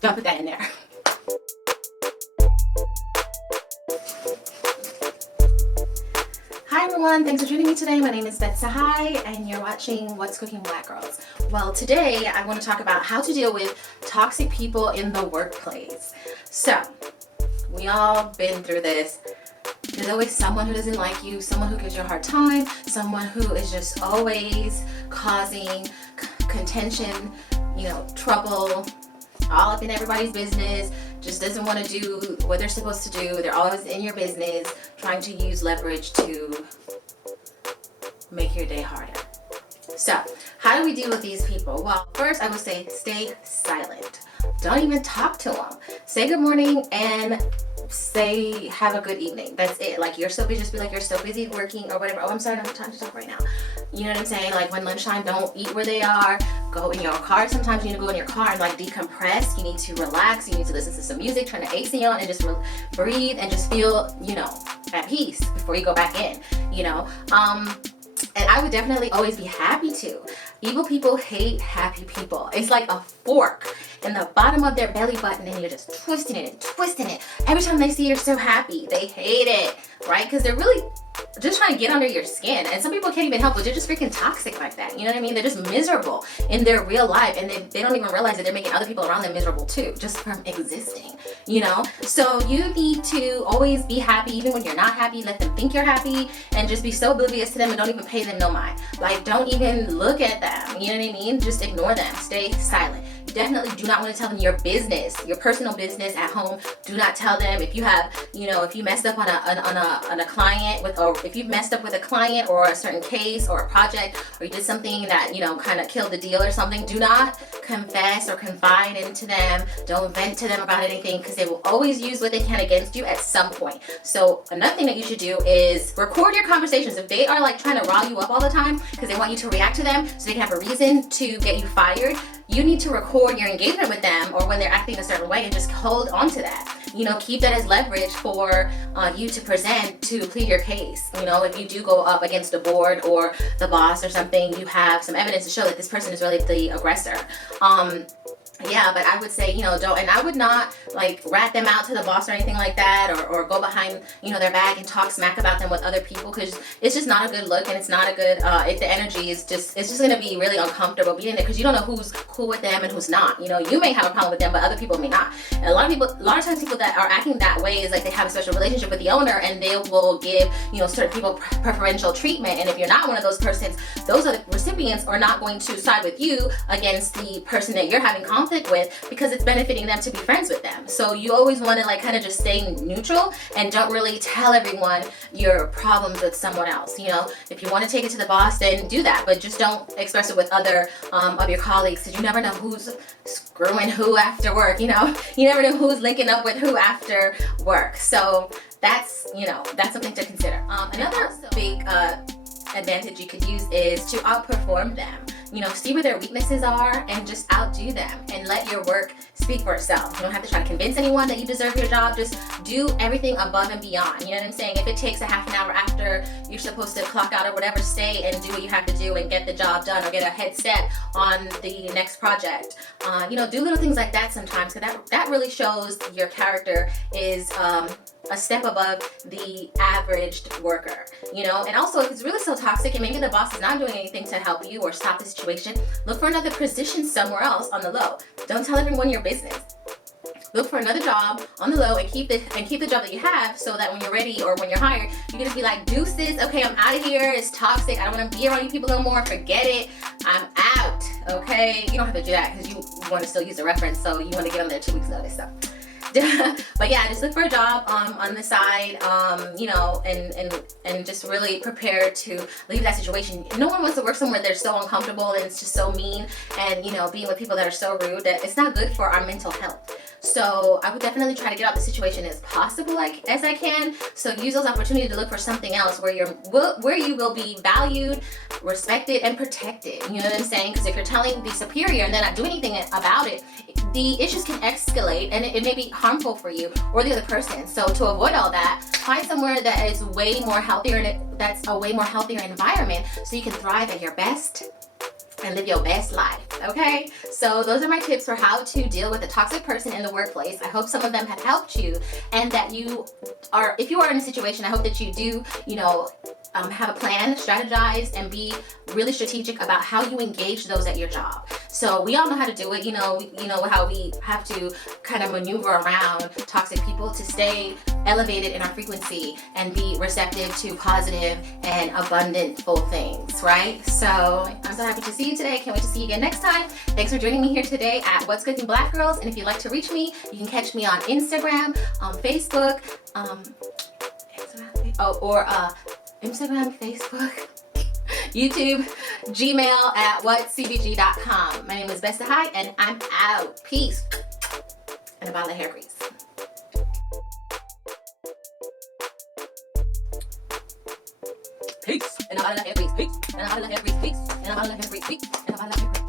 Don't put that in there. Hi everyone, thanks for joining me today. My name is Beth Sahai and you're watching What's Cooking Black Girls. Well, today I want to talk about how to deal with toxic people in the workplace. So, we all been through this. There's always someone who doesn't like you, someone who gives you a hard time, someone who is just always causing contention, trouble, all up in everybody's business, just doesn't want to do what they're supposed to do. They're always in your business, trying to use leverage to make your day harder. So, how do we deal with these people? Well, first I would say stay silent. Don't even talk to them. Say good morning and say have a good evening. That's it. Like, you're so busy, just be like, you're so busy working or whatever. Oh, I'm sorry, I don't have time to talk right now. You know what I'm saying? Like, when lunchtime, don't eat where they are. Go in your car. Sometimes you need to go in your car and like decompress. You need to relax. You need to listen to some music, turn the AC on, and just breathe and just feel, at peace before you go back in, And I would definitely always be happy to. Evil people hate happy people. It's like a fork in the bottom of their belly button and you're just twisting it and twisting it. Every time they see you're so happy, they hate it, right? Because they're really just trying to get under your skin. And some people can't even help it. They're just freaking toxic like that. You know what I mean? They're just miserable in their real life. And they don't even realize that they're making other people around them miserable too, just from existing, So you need to always be happy, even when you're not happy. Let them think you're happy and just be so oblivious to them and don't even pay them no mind. Like, don't even look at them. You know what I mean? Just ignore them. Stay silent. Definitely do not want to tell them your business, your personal business at home. Do not tell them if you have, if you messed up on a client or if you've messed up with a client or a certain case or a project, or you did something that, kind of killed the deal or something. Do not confess or confide into them. Don't vent to them about anything, because they will always use what they can against you at some point. So another thing that you should do is record your conversations. If they are like trying to rile you up all the time because they want you to react to them so they can have a reason to get you fired, you need to record your engagement with them or when they're acting a certain way and just hold on to that. Keep that as leverage for you to present to plead your case. If you do go up against the board or the boss or something, you have some evidence to show that this person is really the aggressor. Yeah, but I would say, don't, and I would not like rat them out to the boss or anything like that, or go behind, their back and talk smack about them with other people, because it's just not a good look, and it's not a good, if the energy is it's just going to be really uncomfortable being there, because you don't know who's cool with them and who's not. You may have a problem with them, but other people may not. And a lot of times people that are acting that way is like they have a special relationship with the owner, and they will give, certain people preferential treatment, and if you're not one of those persons, those other recipients are not going to side with you against the person that you're having conflict with, because it's benefiting them to be friends with them. So you always want to like kind of just stay neutral and don't really tell everyone your problems with someone else. If you want to take it to the boss, then do that, but just don't express it with other of your colleagues, because you never know who's screwing who after work. You never know who's linking up with who after work. So that's something to consider. Another big advantage you could use is to outperform them. See where their weaknesses are and just outdo them and let your work speak for itself. You don't have to try to convince anyone that you deserve your job. Just do everything above and beyond. You know what I'm saying? If it takes a half an hour after you're supposed to clock out or whatever, stay and do what you have to do and get the job done or get a head set on the next project. Do little things like that sometimes, because that really shows your character is a step above the averaged worker, and also if it's really so toxic and maybe the boss is not doing anything to help you or stop the situation, look for another position somewhere else on the low. Don't tell everyone your business. Look for another job on the low and keep the job that you have, so that when you're ready or when you're hired, you can just be like, deuces, okay, I'm out of here. It's toxic. I don't want to be around you people no more. Forget it. I'm out. Okay, you don't have to do that because you want to still use a reference, so you want to get on there 2 weeks notice. So. But yeah, just look for a job on the side, and just really prepare to leave that situation. No one wants to work somewhere they're so uncomfortable and it's just so mean, and being with people that are so rude, that it's not good for our mental health. So I would definitely try to get out the situation as possible, as I can. So use those opportunities to look for something else where you will be valued, respected, and protected. You know what I'm saying? Because if you're telling the superior and they're not doing anything about it, the issues can escalate and it may be harmful for you or the other person. So to avoid all that, find somewhere that is way more healthier, and that's a way more healthier environment, so you can thrive at your best and live your best life. okay? So those are my tips for how to deal with a toxic person in the workplace. I hope some of them have helped you, and that if you are in a situation, I hope that you do, have a plan, strategize, and be really strategic about how you engage those at your job. So we all know how to do it. You know how we have to kind of maneuver around toxic people to stay elevated in our frequency and be receptive to positive and abundantful things, right? So I'm so happy to see you today. Can't wait to see you again next time. Thanks for joining me here today at What's Cooking Black Girls. And if you'd like to reach me, you can catch me on Instagram, Facebook, Instagram, Facebook, YouTube, Gmail at Whatscbg.com. My name is Besta High, and I'm out. Peace. And a bottle of hair grease. Peace. And a bottle of hair grease. Peace. And a bottle of hair grease. Peace. And a bottle of hair grease. Peace. And a bottle of hair grease.